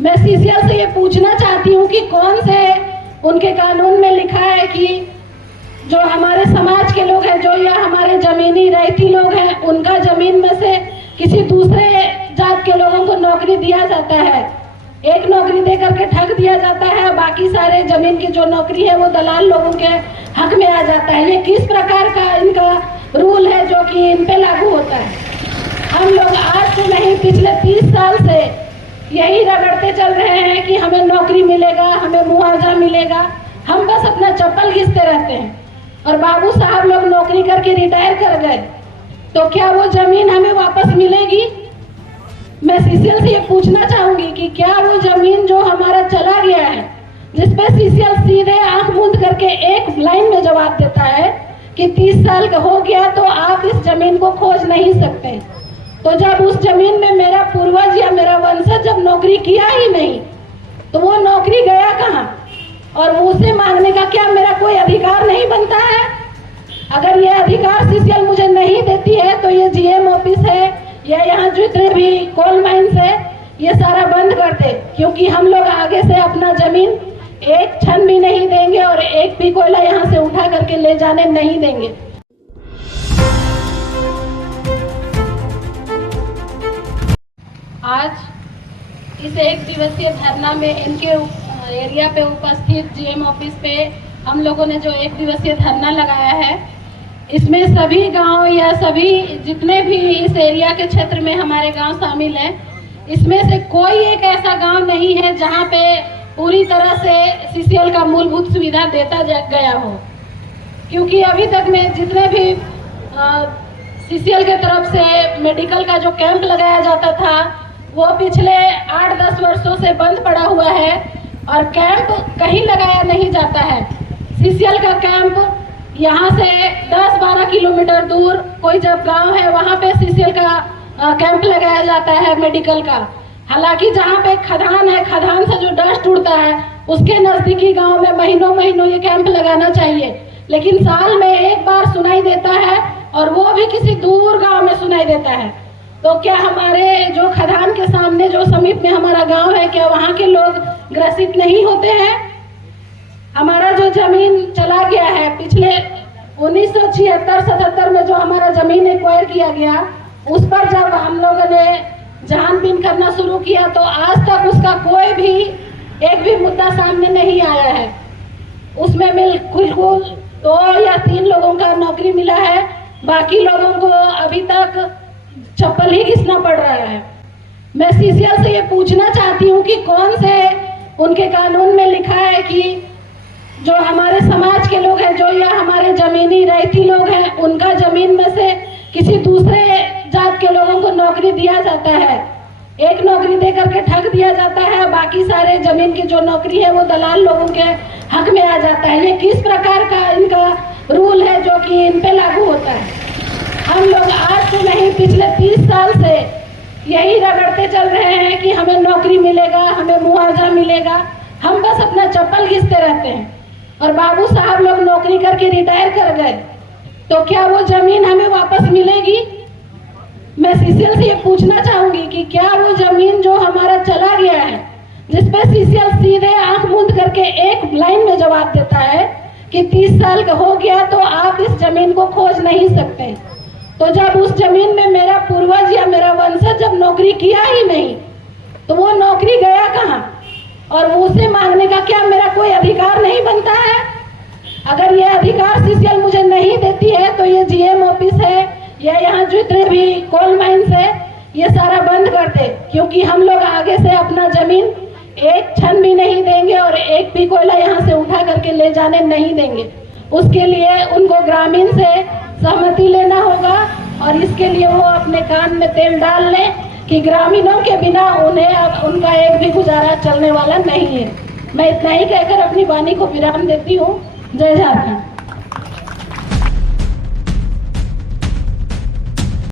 मैं सीसीएल से ये पूछना चाहती हूँ कि कौन से उनके कानून में लिखा है कि जो हमारे समाज के लोग हैं, जो या हमारे जमीनी रैयती लोग हैं, उनका जमीन में से किसी दूसरे जात के लोगों को नौकरी दिया जाता है। एक नौकरी दे करके ठग दिया जाता है, बाकी सारे जमीन की जो नौकरी है वो दलाल लोगों के हक में आ जाता है। ये किस प्रकार का इनका रूल है जो कि इन पे लागू होता है? हम लोग आज से नहीं, पिछले 30 साल से यही रगड़ते चल रहे हैं कि हमें नौकरी मिलेगा, हमें मुआवजा मिलेगा। हम बस अपना चप्पल घिसते रहते हैं। और बाबू साहब लोग नौकरी करके रिटायर कर गए, तो क्या वो जमीन हमें वापस मिलेगी? मैं सीसीएल से ये पूछना चाहूंगी कि क्या वो जमीन जो हमारा चला गया है, जिसपे सीसीएल सीधे आंख मूंद करके एक लाइन में जवाब देता है कि 30 साल का हो गया तो आप इस जमीन को खोज नहीं सकते। तो जब उस जमीन में मेरा पूर्वज या मेरा वंशज जब नौकरी किया ही नहीं, तो वो नौकरी गया कहाँ? और उसे मांगने का क्या मेरा कोई अधिकार नहीं बनता है? अगर ये अधिकार सीसीएल मुझे नहीं देती है तो ये जीएम ऑफिस है या यहाँ जितने भी कोल माइंस है, ये सारा बंद कर दे, क्योंकि हम लोग आगे से अपना जमीन एक क्षण भी नहीं देंगे और एक भी कोयला यहाँ से उठा करके ले जाने नहीं देंगे। आज इस एक दिवसीय धरना में इनके एरिया पे उपस्थित जीएम ऑफिस पे हम लोगों ने जो एक दिवसीय धरना लगाया है, इसमें सभी गांव या सभी जितने भी इस एरिया के क्षेत्र में हमारे गांव शामिल हैं, इसमें से कोई एक ऐसा गांव नहीं है जहां पे पूरी तरह से सीसीएल का मूलभूत सुविधा देता गया हो। क्योंकि अभी तक में जितने भी सीसीएल के तरफ से मेडिकल का जो कैंप लगाया जाता था, वो पिछले 8-10 वर्षों से बंद पड़ा हुआ है और कैंप कहीं लगाया नहीं जाता है। सीसीएल का कैंप यहाँ से 10-12 किलोमीटर दूर कोई जब गांव है वहाँ पे सीसीएल का कैंप लगाया जाता है मेडिकल का। हालांकि जहाँ पे खदान है, खदान से जो डस्ट उड़ता है, उसके नज़दीकी गांव में महीनों महीनों ये कैंप लगाना चाहिए, लेकिन साल में एक बार सुनाई देता है और वो भी किसी दूर गांव में सुनाई देता है। तो क्या हमारे जो खदान के सामने जो समीप में हमारा गांव है, क्या वहाँ के लोग ग्रसित नहीं होते हैं? हमारा जो जमीन चला गया है, पिछले 1976-77 में जो हमारा जमीन एक्वायर किया गया, उस पर जब हम लोगों ने छानबीन करना शुरू किया तो आज तक उसका कोई भी एक भी मुद्दा सामने नहीं आया है। उसमें कुल 2 या 3 लोगों का नौकरी मिला है, बाकी लोगों को अभी तक चप्पल ही घिसना पड़ रहा है। मैं सीसीएल से ये पूछना चाहती हूँ कि कौन से उनके कानून में लिखा है कि जो हमारे समाज के लोग हैं, जो या हमारे जमीनी रैयती लोग हैं, उनका जमीन में से किसी दूसरे जात के लोगों को नौकरी दिया जाता है। एक नौकरी दे करके ठग दिया जाता है, बाकी सारे जमीन की जो नौकरी है वो दलाल लोगों के हक में आ जाता है। ये किस प्रकार का इनका रूल है जो कि इन पे लागू होता है? हम लोग आज से नहीं, पिछले 30 साल से यही रगड़ते चल रहे हैं कि हमें नौकरी मिलेगा, हमें मुआवजा मिलेगा। हम बस अपना चप्पल घिसते रहते हैं। और बाबू साहब लोग नौकरी करके रिटायर कर गए, तो क्या वो जमीन हमें वापस मिलेगी? मैं सीसीएल से ये पूछना चाहूंगी कि क्या वो जमीन जो हमारा चला गया है, जिसपे सीसीएल सीधे आंख मूंद करके एक लाइन में जवाब देता है कि 30 साल का हो गया तो आप इस जमीन को खोज नहीं सकते। तो जब उस जमीन में मेरा पूर्वज या मेरा वंशज जब नौकरी किया ही नहीं, तो वो नौकरी गया कहाँ? और उसे मांगने का क्या मेरा कोई अधिकार नहीं बनता है? अगर ये अधिकार सीसीएल मुझे नहीं देती है तो ये जीएम ऑफिस है या यहाँ जितने भी कोल माइंस है, ये सारा बंद कर दे, क्योंकि हम लोग आगे से अपना जमीन एक क्षण भी नहीं देंगे और एक भी कोयला यहाँ से उठा करके ले जाने नहीं देंगे। उसके लिए उनको ग्रामीण से सहमति लेना होगा और इसके लिए वो अपने कान में तेल डाल लें कि ग्रामीणों के बिना उन्हें अब उनका एक भी गुजारा चलने वाला नहीं है। मैं इतना ही कहकर अपनी वाणी को विराम देती हूँ। जय झारखंड।